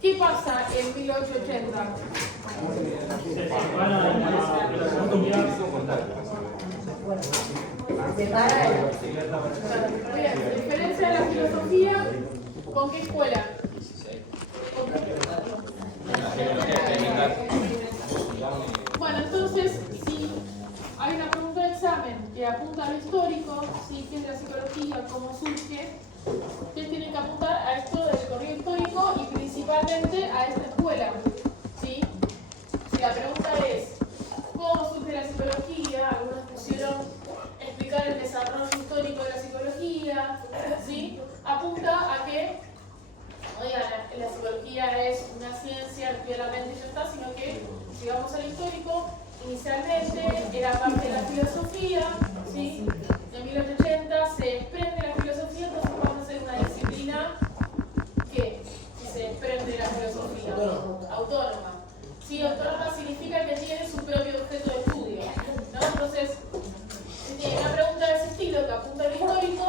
¿Qué pasa en 1880? Bien, diferencia de la filosofía, ¿con qué escuela? Bueno, entonces, si hay una pregunta de examen que apunta a lo histórico, ¿sí? ¿Qué es la psicología? ¿Cómo surge? Ustedes tienen que apuntar a esto del recorrido histórico y principalmente a esta escuela, ¿sí? Si la pregunta es ¿cómo surge la psicología? Algunos pusieron explicar el desarrollo histórico de la psicología, ¿sí? Apunta a que, oigan, la psicología es una ciencia, estudia la mente y ya está, sino que si vamos al histórico, inicialmente era parte de la filosofía, ¿sí? En 1880 se desprende la filosofía, entonces vamos a hacer una disciplina que se desprende de la filosofía, autónoma. Sí, autónoma significa que tiene su propio objeto de estudio, ¿no? Entonces, tiene una pregunta de ese estilo que apunta al histórico,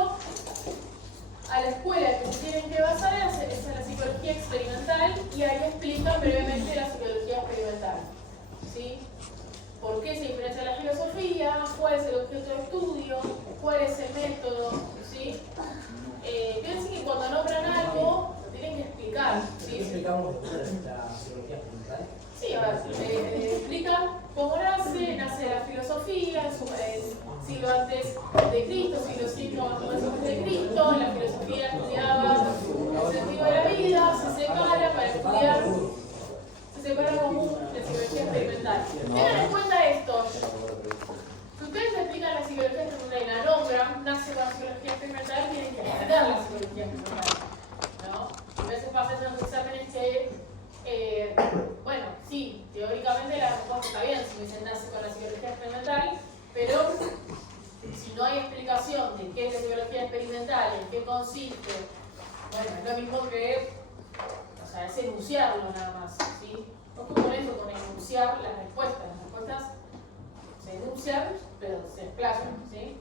a la escuela que se tienen que basar es en la psicología experimental y ahí explican brevemente la psicología experimental, ¿sí? ¿Por qué se diferencia la filosofía? ¿Cuál es el objeto de estudio? ¿Cuál es el método? ¿Sí? Piensen que cuando nombran algo, lo tienen que explicar. ¿Sí? ¿Explicamos la psicología experimental? Sí, a ver, explican cómo nace la filosofía, en su siglo antes de Cristo, siglo V después de Cristo, la filosofía estudiaba el sentido de la vida, se separa para estudiar. Se separa común de psicología experimental. Tengan en cuenta esto. Si ustedes explican la psicología experimental y la nombran, nace con la psicología experimental, tienen que explicar la psicología experimental, ¿no? A veces pasa en los exámenes que, bueno, sí, teóricamente la respuesta está bien si me dicen nace con la psicología experimental, pero si no hay explicación de qué es la psicología experimental, en qué consiste, bueno, es lo mismo que, o sea, es enunciarlo nada más, ¿sí? Ojo con eso, con enunciar las respuestas. Las respuestas se enuncian, pero se explayan, ¿sí?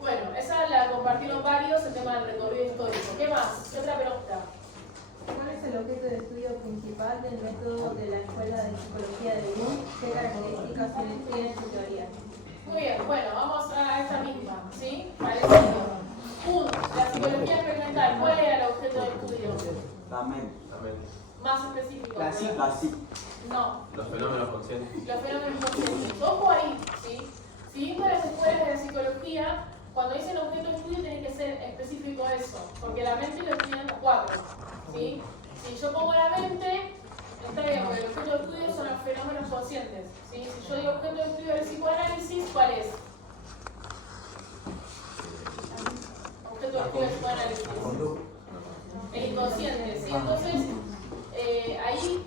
Bueno, esa la compartieron varios, el tema del recorrido histórico. ¿Qué más? ¿Qué otra pregunta? ¿Cuál es el objeto de estudio principal del método de la Escuela de Psicología de Jung? ¿Qué características tiene su teoría? Muy bien, bueno, vamos a esta misma, ¿sí? Parecido. La psicología experimental, ¿cuál era el objeto de estudio? También. Más específico. La psique. No. Los fenómenos conscientes. Los fenómenos conscientes. Ojo ahí, ¿sí? Siguiendo las escuelas de la psicología, cuando dicen objeto de estudio tiene que ser específico eso, porque la mente lo tienen 4, ¿sí? Si yo pongo la mente, está bien, porque el objeto de estudio son los fenómenos conscientes, ¿sí? Si yo digo objeto de estudio del psicoanálisis, ¿cuál es? Objeto de estudio del psicoanálisis. El inconsciente, ¿sí? Entonces, ahí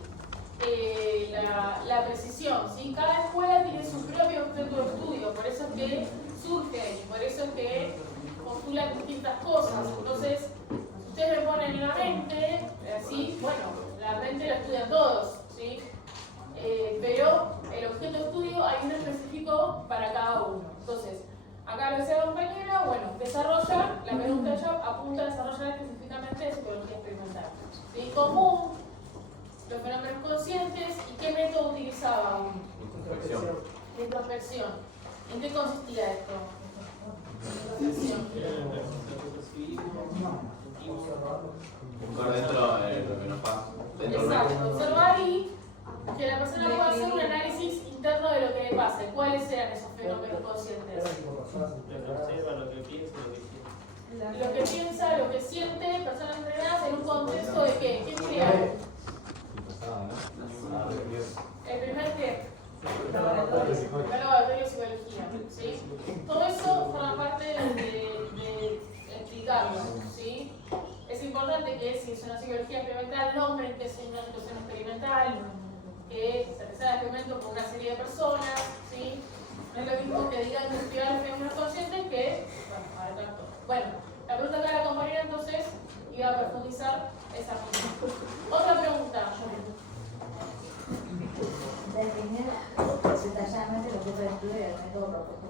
la precisión, ¿sí? Cada escuela tiene su propio objeto de estudio, por eso es que surge, por eso es que postulan distintas cosas. Entonces, si ustedes me ponen en la mente, así, bueno, la mente la estudian todos, ¿sí? Pero el objeto de estudio hay uno específico para cada uno. Entonces, acá lo que sea compañera, bueno, desarrolla, la pregunta de ella apunta a desarrollar específicamente de psicología experimental. ¿Sí? Común, los fenómenos conscientes y qué método utilizaba. Introspección. La introspección. ¿En qué consistía esto? Introspección. Buscar dentro de lo que nos pasa. Exacto. Observar y que la persona pueda hacer un análisis interno de lo que le pasa. ¿Cuáles eran esos fenómenos conscientes? Lo que piensa, lo que siente, personas entrenadas en un contexto de qué? ¿Qué sería? El primer qué? Laboratorio de psicología, ¿sí? Todo eso forma parte de explicarlo, ¿sí? Es importante que si es una psicología experimental, nombren que es una situación experimental, que se realiza el experimento con una serie de personas, ¿sí? No es lo mismo que digan que estudiar los fenómenos conscientes que, bueno, abarcar todo. Bueno, la pregunta acá de la compañera entonces iba a profundizar esa misma. Otra pregunta. Definir detalladamente el objeto de estudio y el método propuesto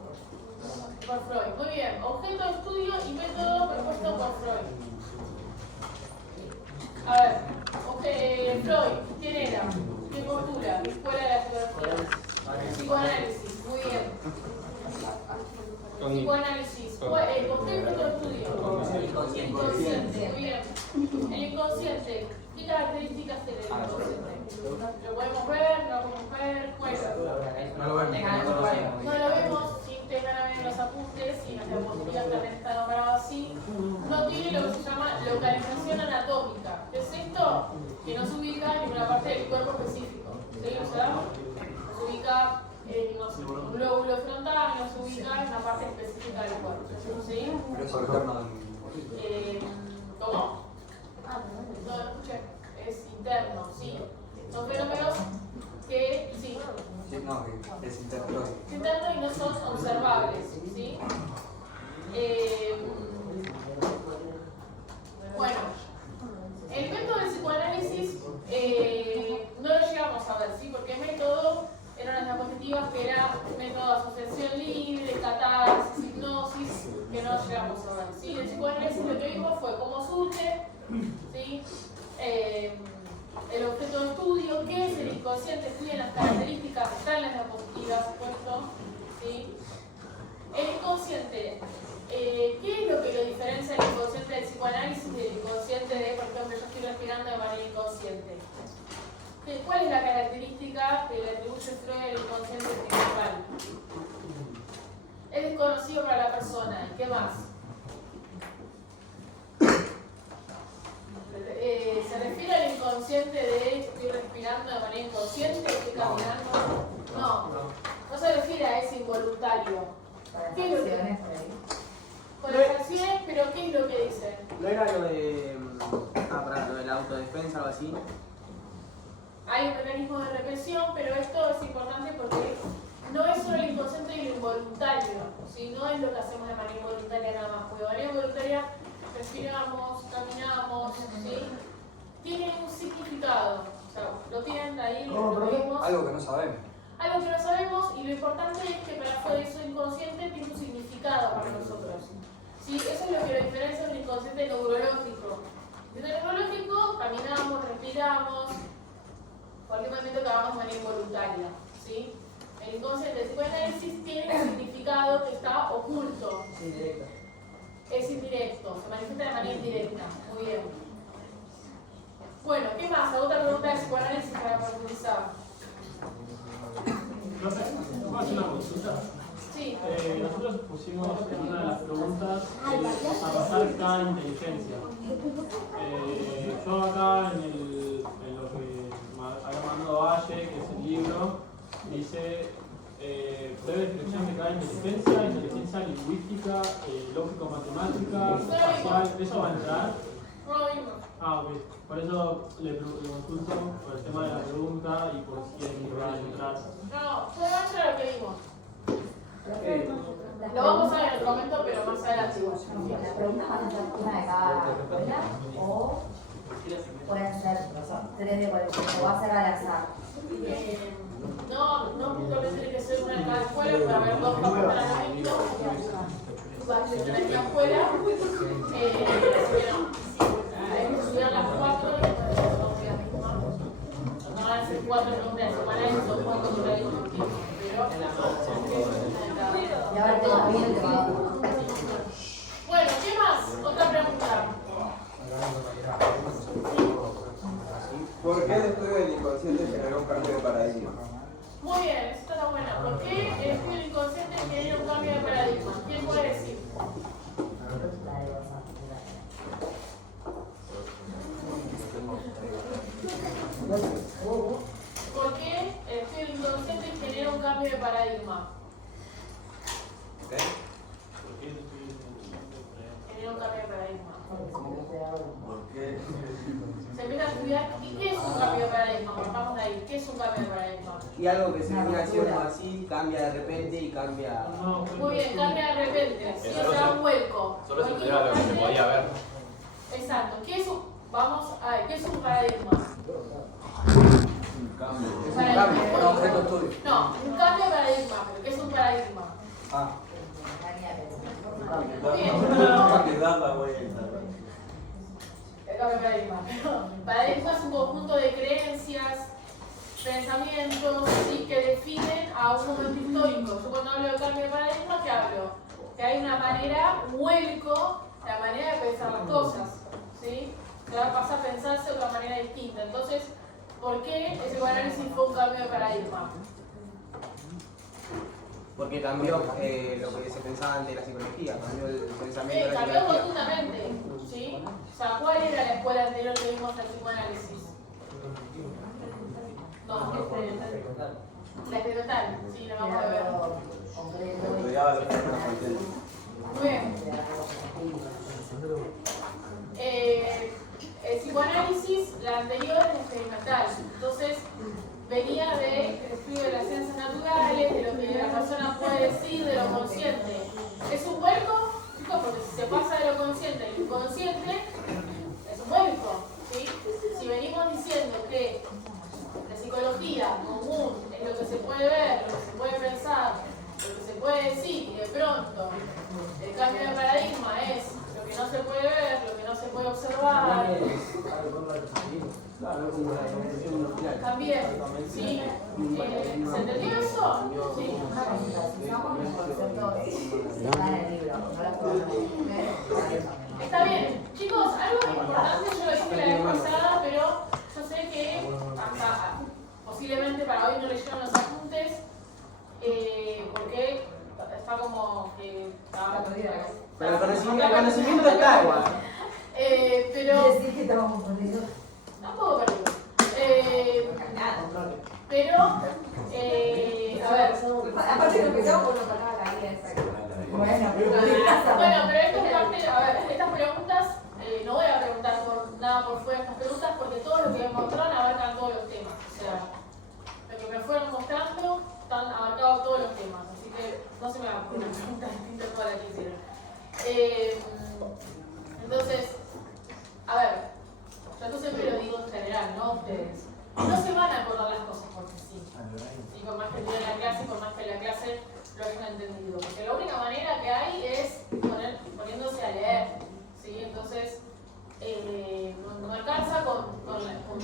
Por Freud. Muy bien. Objeto de estudio y método propuesto por Freud. A ver, Freud, ¿quién era? ¿Qué postura? ¿Qué escuela de la psicología? Psicoanálisis, muy bien. Psicoanálisis, el contexto de tu estudio. Inconsciente, muy bien. El inconsciente, ¿qué características tiene el inconsciente? ¿Lo podemos ver? ¿No lo podemos ver? Bueno, no lo vemos, si tengan a ver los apuntes y nuestra diapositiva también está nombrado así. No tiene lo que se llama localización anatómica. ¿Qué es esto? Que no se ubica en ninguna parte del cuerpo específico. ¿Sí? O sea, no se ubica en un glóbulo frontal, no se ubica en una parte específica del cuerpo. ¿Sí? Pero eso interno. ¿Cómo? No, no escuché. Es interno, sí. Son fenómenos que, sí. Sí, no, es interno. Es interno y no son observables, ¿sí? Bueno, el método de psicoanálisis no lo llegamos a ver, ¿sí? Porque el método eran las diapositivas que era método de asociación libre, catarsis, hipnosis, que no llegamos a ver, ¿sí? El psicoanálisis lo que vimos fue cómo surge, ¿sí? El objeto de estudio, qué es el inconsciente, estudian las características, están en las diapositivas, puesto, ¿sí? El inconsciente, ¿qué es lo que lo diferencia del inconsciente del psicoanálisis y del inconsciente de, por ejemplo, yo estoy respirando de manera inconsciente? ¿Cuál es la característica que le atribuye Freud al inconsciente principal? Es desconocido para la persona. ¿Y qué más? ¿Se refiere al inconsciente de estoy respirando de manera inconsciente, estoy caminando? No se refiere a ese involuntario. ¿Qué es lo que? Con las acciones, pero ¿qué es lo que dice? ¿No era lo de. lo de la autodefensa o algo así? Hay un mecanismo de represión, pero esto es importante porque no es solo el inconsciente y lo involuntario, ¿sí? No es lo que hacemos de manera involuntaria nada más, porque de manera involuntaria respiramos, caminamos, ¿sí? Tiene un significado, o sea, lo tienen ahí, lo vemos. Algo que no sabemos. Algo que no sabemos, y lo importante es que para Freud eso inconsciente tiene un significado para nosotros. ¿Sí? Eso es lo que lo diferencia de un inconsciente neurológico. El neurológico, caminamos, respiramos, cualquier movimiento que hagamos de manera involuntaria. ¿Sí? El inconsciente del psicoanálisis tiene un significado que está oculto. Es indirecto, se manifiesta de manera indirecta. Muy bien. Bueno, ¿qué más? Otra pregunta de psicoanálisis para profundizar. Profe, ¿puedo hacer una consulta? Sí. Nosotros pusimos en una de las preguntas a pasar cada inteligencia. Yo acá en lo que había mandado Valle, que es el libro, dice breve descripción de cada inteligencia, inteligencia lingüística, lógico-matemática, espacial, ¿eso va a entrar? No lo vimos. Ah, ok. Por eso le consulto por el tema de la pregunta y por si va a entrar. No, fue más claro lo que vimos. Lo vamos a ver en otro momento, pero más adelante. ¿Las preguntas van a ser una de cada escuela o pueden ser 3 de cualquier o va a ser al azar? No puntualmente tiene que ser una en cada escuela, pero haber dos comportamientos. Va a ser una en cada escuela. Hay que estudiar las 4 y después de las 2 días mismas. No van a ser 4 preguntas semanales, son 4 por ahí con tiempo. Y ahora tengo bien el tema. Bueno, ¿qué más? Otra pregunta. ¿Por qué el estudio del inconsciente generó un cambio de paradigma? Muy bien, esta está buena. ¿Por qué el estudio del inconsciente genera un cambio de paradigma? ¿Quién puede decir? ¿Por qué el estudio del inconsciente genera un cambio de paradigma? Genera un cambio de paradigma. Se empieza a estudiar. ¿Y qué es un cambio de paradigma? Partamos de ahí. ¿Qué es un cambio de paradigma? Y algo que se venía haciendo así, cambia de repente y cambia. Muy bien, cambia de repente. Sí, o sea, un vuelco. Solo se estudiaba lo que se podía ver. Exacto. ¿Qué es un, vamos a ver, ¿qué es un paradigma? Es un cambio, un objeto estudio. No, un cambio de paradigma. ¿Pero qué es un paradigma? Ah. Muy bien. Que da la vuelta. El cambio de paradigma. Paradigma es un conjunto de creencias pensamientos, ¿sí? Que definen a un momento histórico. Yo cuando hablo de cambio de paradigma, ¿qué hablo? Que hay una manera, un vuelco, la manera de pensar las cosas, ¿sí? Que va a pasar a pensarse de otra manera distinta. Entonces, ¿por qué ese psicoanálisis fue un cambio de paradigma? Porque cambió lo que se pensaba ante la psicología, cambió el pensamiento de la Cambió psicología. rotundamente, ¿sí? O sea, ¿cuál era la escuela anterior que vimos al psicoanálisis? No, la experimental, sí, la vamos a ver. Estudiaba los fenómenos conscientes. Muy bien. El psicoanálisis, la anterior es experimental, entonces venía del estudio de las ciencias naturales, de lo que la persona puede decir, de lo consciente. Es un vuelco, chicos, porque si se pasa de lo consciente al inconsciente, es un vuelco, ¿sí? Si venimos diciendo que la psicología común es lo que se puede ver, lo que se puede pensar, lo que se puede decir, y de pronto el cambio de paradigma es lo que no se puede ver, lo que no se puede observar. También, ¿sí? ¿Se entendió eso? Sí. Está bien. Chicos, algo importante, yo lo dije la vez pasada, pero yo sé que hasta posiblemente para hoy no leyeron los apuntes, porque está como que... Pero el conocimiento está igual. Pero... Decir que estábamos perdidos. Tampoco perdido. Pero, a ver. Aparte lo que yo por lo palabra la vida esa. Bueno, Pero esto es parte, a ver, estas preguntas, no voy a preguntar por nada por fuera de estas preguntas porque todo lo que me mostraron abarcan todos los temas. O sea, lo que me fueron mostrando están abarcados todos los temas. Así que no se me va a poner una pregunta distinta a toda la que hicieron. Entonces, a ver, yo esto siempre lo digo en general, ¿no? Ustedes. No se van a acordar las cosas porque sí. Y por más que estudien la clase, por más que la clase lo hayan entendido. Porque la única manera que hay es poniéndose a leer. ¿Sí? Entonces, no alcanza con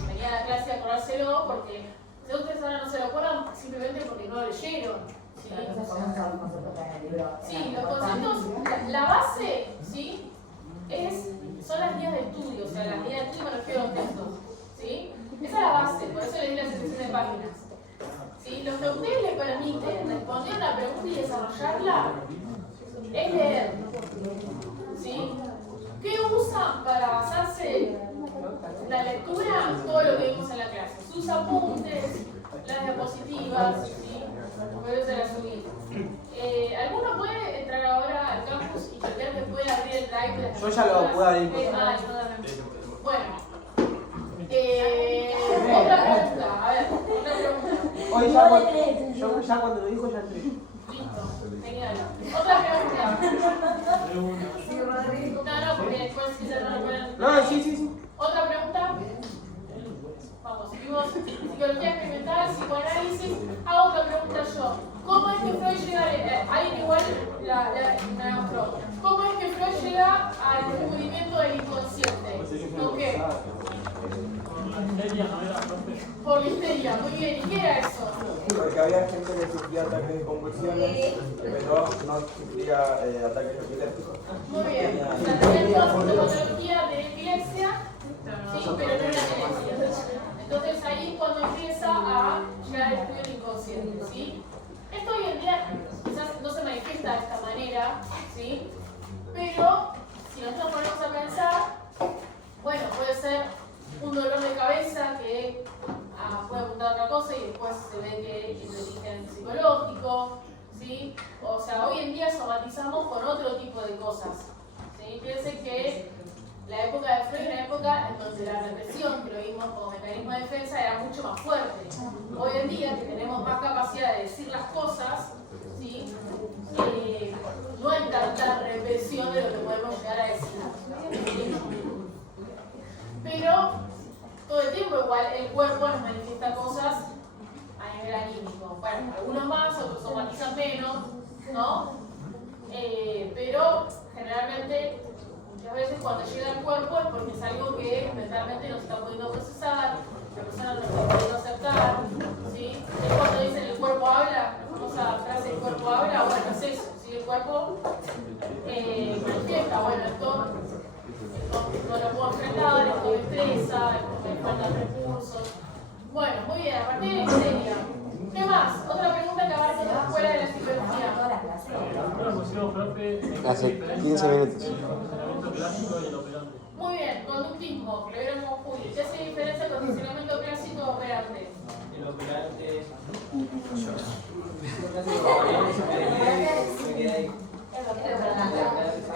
venir a la clase a acordárselo porque si ustedes ahora no se lo acuerdan simplemente porque no lo leyeron. ¿Sí? Sí, los conceptos, la base, ¿sí? Son las guías de estudio, o sea, las guías de estudio me refiero a los textos, ¿sí? Esa es la base, por eso les di la sección de páginas. ¿Sí? Lo que a ustedes les permite responder una pregunta y desarrollarla es leer, ¿sí? ¿Qué usan para basarse en la lectura? Todo lo que vimos en la clase. Sus apuntes, las diapositivas, ¿sí? Puede ser a subir. ¿Alguno puede entrar ahora al campus y chequear que puede abrir el drive de las Yo ya lo puedo abrir. Bueno. Otra pregunta, a ver, otra pregunta. Hoy ya cuando lo dijo ya estoy. Listo, genial. Otra pregunta. No, porque después si se no lo pueden. No, sí. Otra pregunta. Vamos, vimos psicología experimental, psicoanálisis. Hago otra pregunta yo. ¿Cómo es que Freud llega alguien igual me mostró? ¿Cómo es que Freud llega al descubrimiento del inconsciente? ¿Con qué? Por la histeria, muy bien. ¿Y qué era eso? Porque había gente que sufría ataques de convulsiones, pero no sufría ataques epilépticos. Muy bien. O sea, tenemos sintomatología de epilepsia, sí, pero no era epilepsia. Entonces ahí es cuando empieza a llegar el estudio del inconsciente, ¿sí? Esto hoy en día quizás no se manifiesta de esta manera, ¿sí? Pero si nosotros ponemos a pensar, bueno, puede ser un dolor de cabeza que puede apuntar a otra cosa y después se ve que es de origen psicológico, ¿sí? O sea, hoy en día somatizamos con otro tipo de cosas, ¿sí? Piensen que la época de Freud era una época en donde la represión, que lo vimos como mecanismo de defensa, era mucho más fuerte. Hoy en día, que tenemos más capacidad de decir las cosas, ¿sí? No hay tanta represión de lo que podemos llegar a decir. Pero todo el tiempo igual el cuerpo nos manifiesta cosas a nivel anímico. Bueno, algunos más, otros somatizan menos, ¿no? Pero generalmente muchas veces cuando llega al cuerpo es porque es algo que mentalmente no se está pudiendo procesar, la persona no está pudiendo aceptar, recursos. Bueno, muy bien, a partir de la histeria. ¿Qué más? Otra pregunta que abarca la escuela de la psicología. Bueno, pusimos, profe, Hace 15 minutos. el funcionamiento clásico y el operante. Muy bien, conductismo, que lo vieron con Julio. ¿Qué hace diferencia con funcionamiento clásico o operante? El operante es.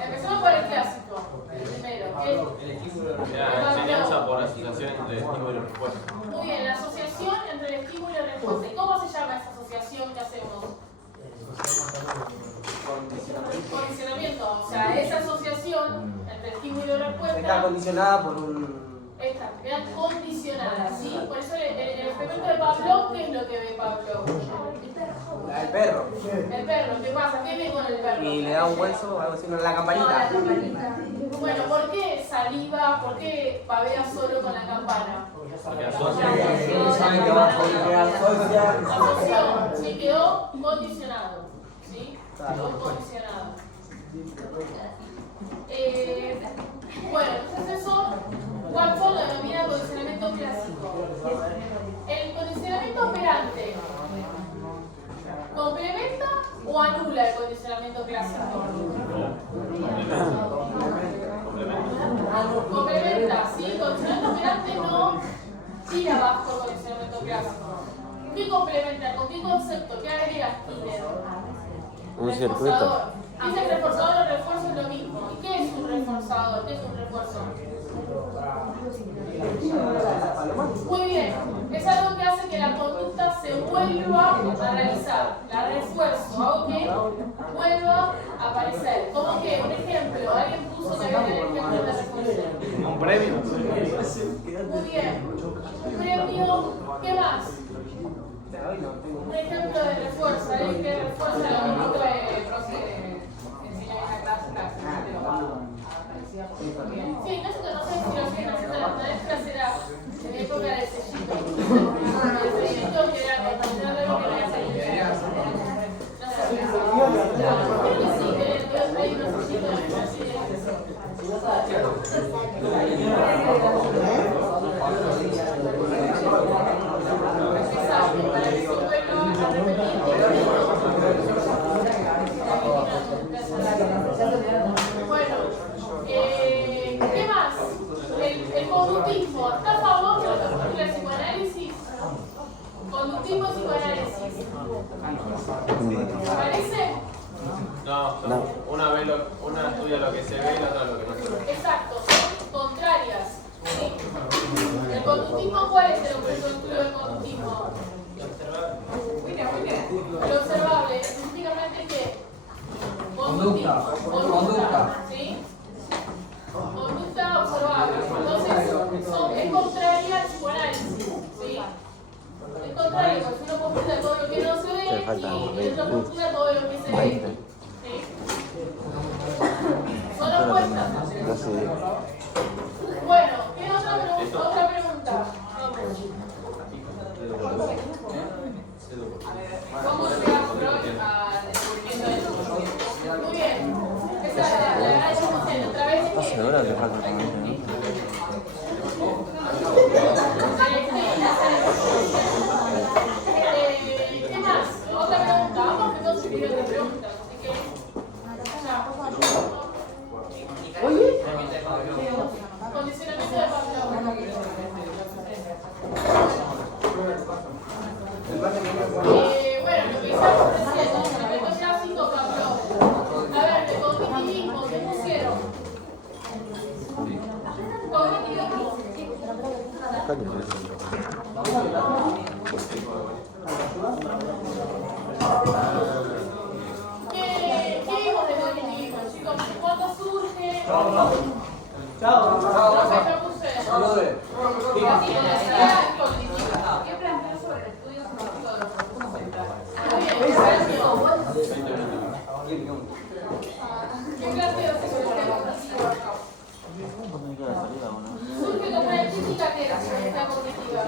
Empezamos por el clásico, el primero. El estímulo la enseñanza por asociación entre estímulo y respuesta. Muy bien, la asociación entre el estímulo y la respuesta. ¿Y cómo se llama esa asociación que hacemos? Condicionamiento. O sea, esa asociación entre estímulo y Está respuesta condicionada por un... queda condicionada, ¿sí? Por eso el experimento de Pavlov, ¿qué es lo que ve Pavlov? El perro. El perro, ¿qué pasa? ¿Qué ve con el perro? Y le da un hueso o algo así, no, la No, campanita. la campanita. Bueno, ¿por qué saliva? ¿Por qué pavea solo con la campana? Porque Asociación, sí, quedó condicionado. ¿Sí? Quedó condicionado. Bueno, entonces eso Watson lo denomina condicionamiento clásico. El condicionamiento operante ¿complementa o anula el condicionamiento clásico? Complementa, ¿sí? Condicionamiento operante no tira abajo el condicionamiento clásico. ¿Qué complementa? ¿Con qué concepto? ¿Qué agregas, Peter? Un circuito. Reforzador. Dice el reforzador o refuerzo es lo mismo. ¿Y qué es un reforzador? ¿Qué es un refuerzo? Muy bien. Es algo que hace que la conducta se vuelva a realizar. La refuerzo, hago que vuelva a aparecer. ¿Cómo que? Un ejemplo. Alguien puso que había el ejemplo de refuerzo. un premio. Muy bien. Un premio. ¿Qué más? Un ejemplo de refuerzo. Alguien que refuerza lo mismo que enseña en la clase. Sí, no sé si lo siguen haciendo las maestras, era en la época del sellito. El sellito que era concentrado que era sellito. No sé si creo que sí, que hay unos sellitos así exacto, para que se vuelva a repetir. Bueno, ¿qué más? El conductismo. ¿Está a favor de lo que postula el psicoanálisis? Conductismo y psicoanálisis. ¿Parece? No, una estudia lo que se ve y la otra lo que no se ve. Exacto, son contrarias. ¿Sí? ¿El conductismo cuál es el objeto de estudio del conductismo? Lo observable, específicamente ¿qué? Conducta. ¿Sí? Conducta observable. Entonces, es contraria al psicoanálisis. ¿Sí? Es contrario, porque uno postula todo lo que no se ve y el otro postula todo lo que se ve. ¿Sí? Son opuestas. Bueno, ¿qué otra pregunta? ¿Cómo llega Freud al descubrimiento del mundo? Muy bien. Esa es la gran discusión. ¿Otra vez de qué? ¿Qué más? Otra pregunta. Vamos que todos se pidieron de preguntas. Así que. ¿Oye? Condicionamiento de Pavlov. Bueno, lo que estamos recién, condicionamiento clásico Pavlov. A ver, de cognitivismo, ¿qué pusieron? Cognitivismo. ¿Qué vimos de cognitivismo, chicos? ¿Cuándo surge? Chao. ¿Qué puse? ¿Qué planteó sobre el estudio científico de los recursos centrales? Muy bien, gracias. ¿Qué clase de psicología cognitiva? Surge como una crítica que era psicología cognitiva.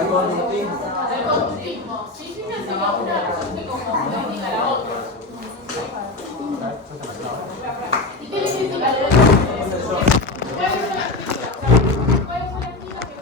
El conductismo. Sí, fíjense que una surge como crítica a la otra. ¿Y qué le critica? ¿Cuáles son las críticas? ¿Cuáles son las críticas que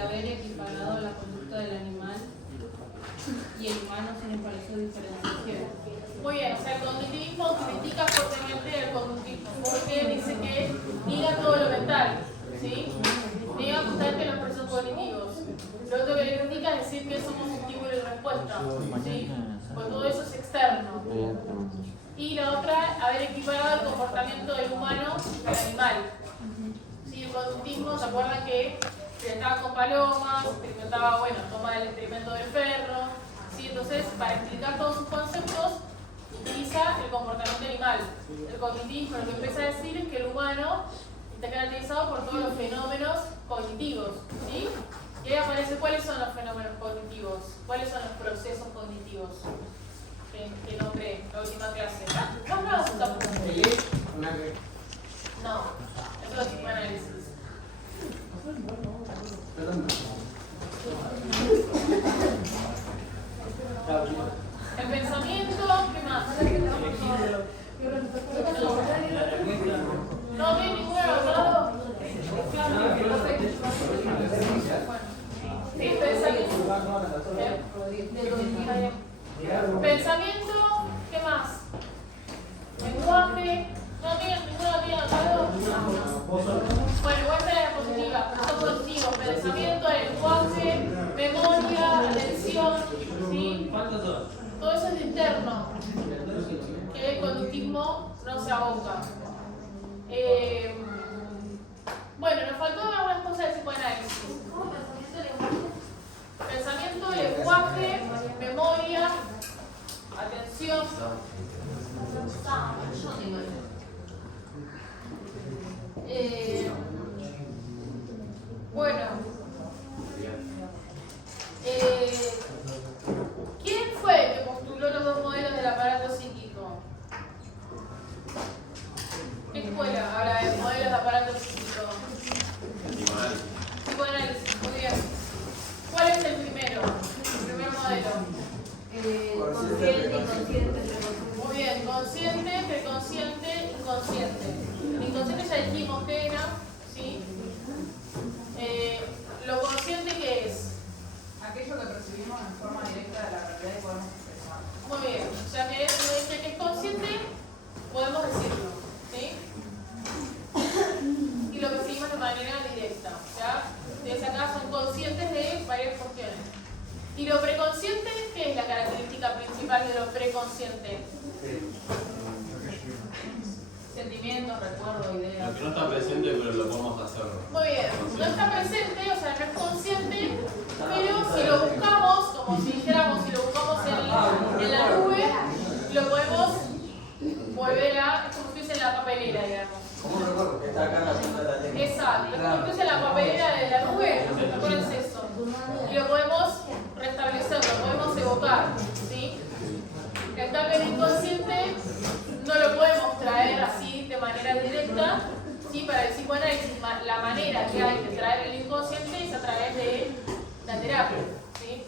haber equiparado la conducta del animal y el humano sin parecer diferenciación. Muy bien, o sea, el cognitivismo critica fuertemente el conductismo, porque dice que niega todo lo mental, ¿sí? Niega justamente los procesos cognitivos. Lo otro que le critica es decir que somos estímulo y respuesta, ¿sí? Pues todo eso es externo. Y la otra, haber equiparado el comportamiento del humano al animal. ¿Sí? El conductismo, ¿se acuerdan que estaba con palomas, experimentaba, bueno, toma el experimento del perro? ¿Sí? Entonces, para explicar todos sus conceptos, utiliza el comportamiento animal. El cognitivismo lo que empieza a decir es que el humano está caracterizado por todos los fenómenos cognitivos, ¿sí? Y ahí aparece cuáles son los fenómenos cognitivos, cuáles son los procesos cognitivos que nombré en la última clase. ¿Vos no los usamos? No, eso es psicoanálisis. El pensamiento, ¿qué más? No vi ninguno anotado. Sí, pensamiento, ¿qué más? Lenguaje, ¿no tienen ninguno anotado? Bueno, igual está la diapositiva, son positivos: pensamiento, lenguaje, memoria, atención, ¿sí? ¿Cuántos son? Todo eso es interno, que el conductismo no se aboca. Bueno, nos faltó algunas cosas de psicoanálisis. Pensamiento, lenguaje, memoria, atención. Bueno. ¿Quién fue el que postuló los dos modelos del aparato psíquico? ¿Qué escuela habla de modelos de aparato psíquico? Psicoanálisis, muy bien. ¿Cuál es el primero? El primer modelo. Consciente, inconsciente. Muy bien, consciente, preconsciente, inconsciente. El inconsciente ya dijimos que era, ¿sí? Lo consciente, ¿qué es? Aquello que percibimos en forma directa de la realidad y podemos expresar. Muy bien, ya que uno dice que es consciente, podemos decirlo, ¿sí? Y lo percibimos de manera directa, ¿ya? Entonces acá son conscientes de varias cuestiones. ¿Y lo preconsciente? ¿Qué es la característica principal de lo preconsciente? Sentimientos, recuerdos, ideas. Lo que no está presente, pero lo podemos hacer. Muy bien, no está presente, o sea, no es consciente, pero si lo buscamos, como si dijéramos, si lo buscamos en la nube, lo podemos volver a, es como si estuviese en la papelera, digamos. ¿Cómo recuerdo? Está acá en la punta de la lengua. Exacto, es como si estuviese en la papelera de la nube, acuérdense eso. Y lo podemos restablecer, lo podemos evocar, ¿sí? En cambio, el inconsciente no lo podemos traer así de manera directa, ¿sí? Para el psicoanálisis, la manera que hay de traer el inconsciente es a través de la terapia, ¿sí?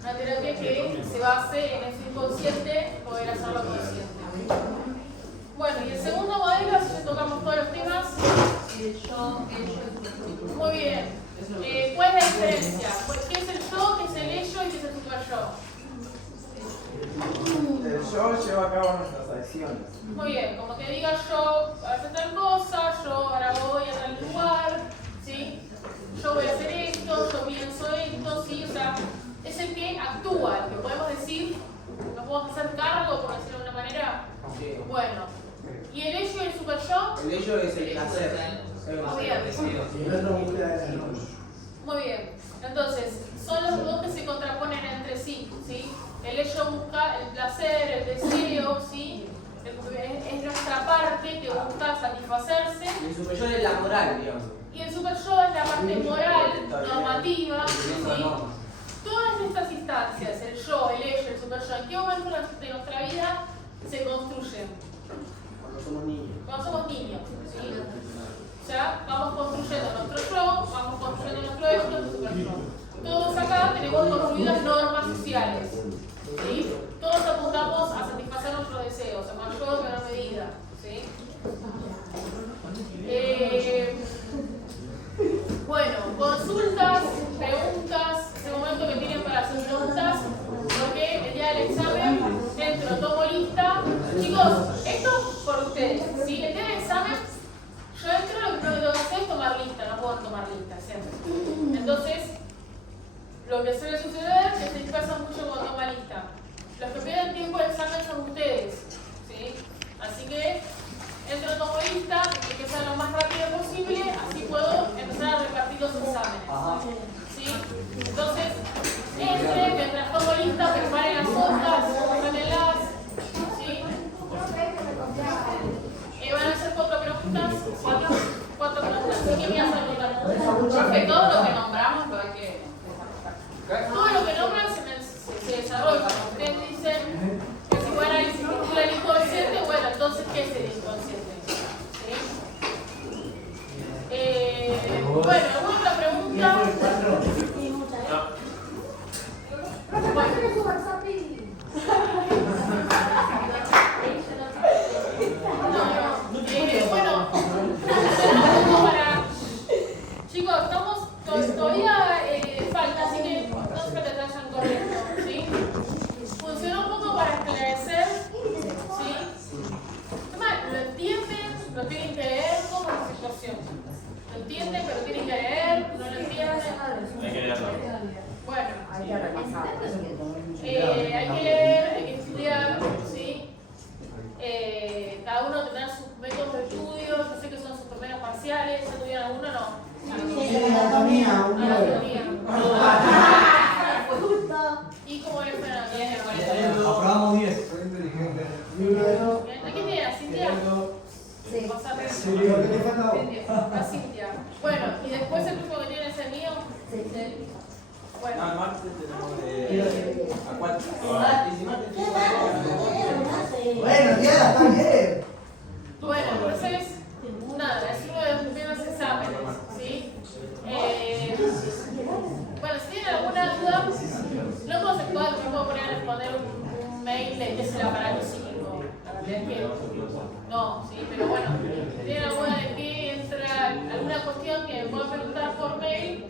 Una terapia que se base en ese inconsciente, poder hacerlo consciente. Bueno, y el segundo modelo, así tocamos todos los temas. Muy bien. ¿Cuál es la diferencia? ¿Qué es el yo, qué es el ello y qué es el super yo? El yo lleva a cabo nuestras acciones. Muy bien, como que diga yo hacer tal cosa, yo ahora voy a tal lugar, ¿sí? Yo voy a hacer esto, yo pienso esto, ¿sí? O sea, es el que actúa, el que podemos decir, nos podemos hacer cargo, por decirlo de una manera. Sí. Bueno, ¿y el ello y el super yo? El ello es el placer. Muy bien. Muy bien, entonces, son los dos que se contraponen entre sí, ¿sí? El ello busca el placer, el deseo, ¿sí? Es nuestra parte que busca satisfacerse. Y el super yo es la moral, digamos. Y el super yo es la parte moral, normativa, ¿sí? Todas estas instancias, el yo, el ello, el super yo, ¿en qué momento de nuestra vida se construyen? Cuando somos niños. Cuando somos niños, ¿sí? O sea, vamos construyendo nuestro yo, vamos construyendo nuestro ello, nuestro super yo. Todos acá tenemos construidas normas sociales, ¿sí? Todos apuntamos a satisfacer nuestros deseos, en mayor o menor medida, ¿sí? Bueno, del examen, entro, tomo lista. Chicos, esto por ustedes. ¿Sí? El día del examen, yo entro, lo que tengo que hacer es tomar lista, no puedo tomar lista siempre. Entonces, lo que suele suceder es que se dispersan mucho cuando toma lista. Los que pierden tiempo de examen son ustedes. ¿Sí? Así que entro, tomo lista, y que sea lo más rápido posible, así puedo empezar a repartir los exámenes. ¿Sí? Entonces, entre, mientras tomo lista, preparen las hojas, pónganlas. ¿Sí? Van a hacer 4 preguntas. 4 preguntas. ¿Sí? ¿Qué me hacen preguntar? Profe, todo lo que nombramos lo hay que... Todo lo que nombran se desarrolla. Ustedes dicen que si fuera el circula el inconsciente, bueno, entonces, ¿qué es el inconsciente? ¿Sí? Bueno, otra pregunta. Chicos, todavía falta, así que no se te vayan corriendo, ¿sí? Funcionó un poco para esclarecer, ¿sí? Lo entienden, lo tienen que leer, ¿cómo es la situación? Lo entienden, pero tienen que leer, no lo entienden. Hay que leerlo. Bueno, Hay que repasar. hay que leer, hay que estudiar, ¿sí? Cada uno tendrá sus métodos de estudio, yo sé que son sus primeros parciales, ¿ya tuvieron alguno o no? Anatomía. ¿Y cómo le fue a la Aprobamos 10. ¿A quién tiene? ¿A Cintia? Sí. Pasame. Sí. A Cintia. Bueno, y después el último que tiene es el mío. Sí. Bueno. No, el martes tenemos a 4. Bueno, ya, está bien. Bueno, entonces, nada, es uno de los primeros exámenes, ¿sí? Bueno, si tienen alguna duda, no conceptual, me puedo poner a responder un mail de qué es el aparato psíquico. La realidad es que no, sí, pero bueno, si tienen alguna de qué entra, alguna cuestión que me puedan preguntar por mail,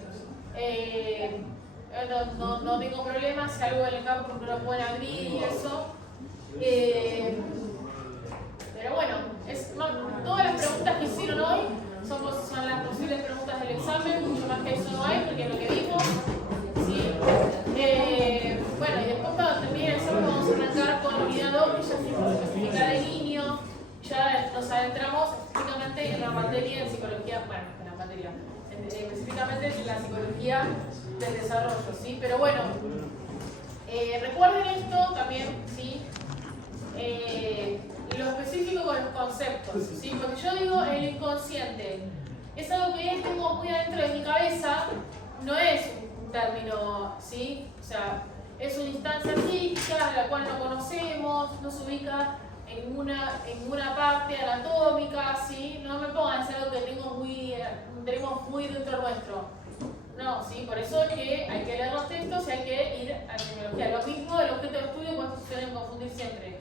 no tengo problema, si algo en el campo no lo pueden abrir y eso. Pero bueno, todas las preguntas que hicieron hoy son las posibles preguntas del examen, mucho más que eso no hay, porque es lo que vimos. ¿Sí? Bueno, y después cuando termine el examen vamos a arrancar con la unidad 2, que ya se específica de niño, ya nos adentramos específicamente en la materia de psicología, bueno, en la materia, específicamente en la psicología del desarrollo, ¿sí? Pero bueno, recuerden esto también, ¿sí? Lo específico con los conceptos, ¿sí? Porque yo digo el inconsciente, es algo que tengo muy adentro de mi cabeza, no es un término, ¿sí? O sea, es una instancia psíquica la cual no conocemos, no se ubica en una parte anatómica, ¿sí? No me pongan, es algo que tenemos muy dentro nuestro. No, ¿sí? Por eso es que hay que leer los textos y hay que ir a la tecnología. Lo mismo del objeto de estudio, cuando se suelen confundir siempre.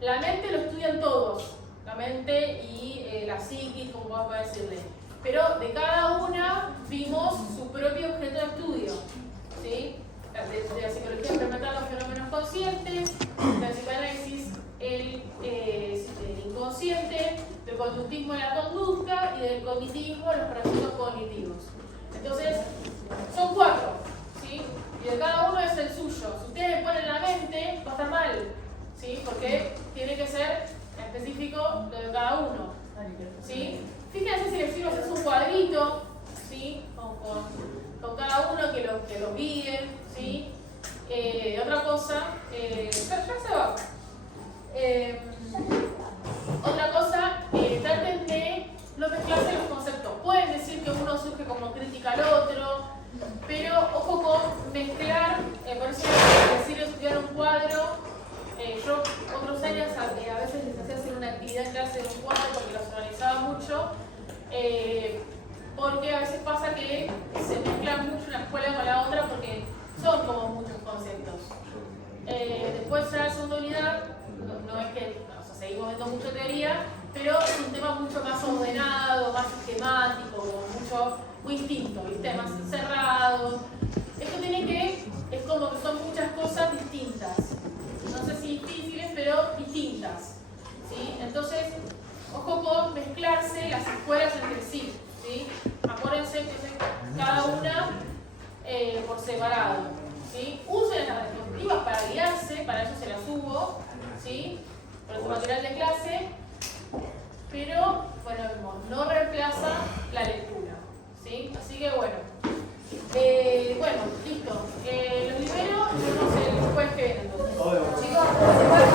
La mente lo estudian todos, la mente y la psiquis, como vamos a decirle. Pero de cada una vimos su propio objeto de estudio, ¿sí? De la psicología interpretar los fenómenos conscientes, de la psicoanálisis el inconsciente, del conductismo en la conducta y del cognitivismo los procesos cognitivos. Entonces, son 4, ¿sí? Y de cada uno es el suyo. Si ustedes le ponen la mente, va a estar mal, ¿sí? Porque tiene que ser específico lo de cada uno, ¿sí? Fíjense si les sirve hacer un cuadrito, ¿sí? Con cada uno que lo guíen, ¿sí? Otra cosa, ya se va. Otra cosa, traten de no mezclarse los conceptos. Pueden decir que uno surge como crítica al otro, pero ojo con mezclar, por eso decir estudiar un cuadro. Yo otros años a veces les hacía hacer una actividad en clase de un cuadro porque los organizaba mucho, porque a veces pasa que se mezclan mucho una escuela con la otra porque son como muchos conceptos. Después ya la segunda unidad, no es que seguimos viendo mucha teoría, pero es un tema mucho más ordenado, más sistemático, muy distinto, ¿viste? Más cerrado. Esto tiene que, es como que son muchas cosas distintas. separado. ¿Sí? Usen las diapositivas para guiarse, para eso se las subo, ¿sí? Por su material de clase, pero bueno, no reemplaza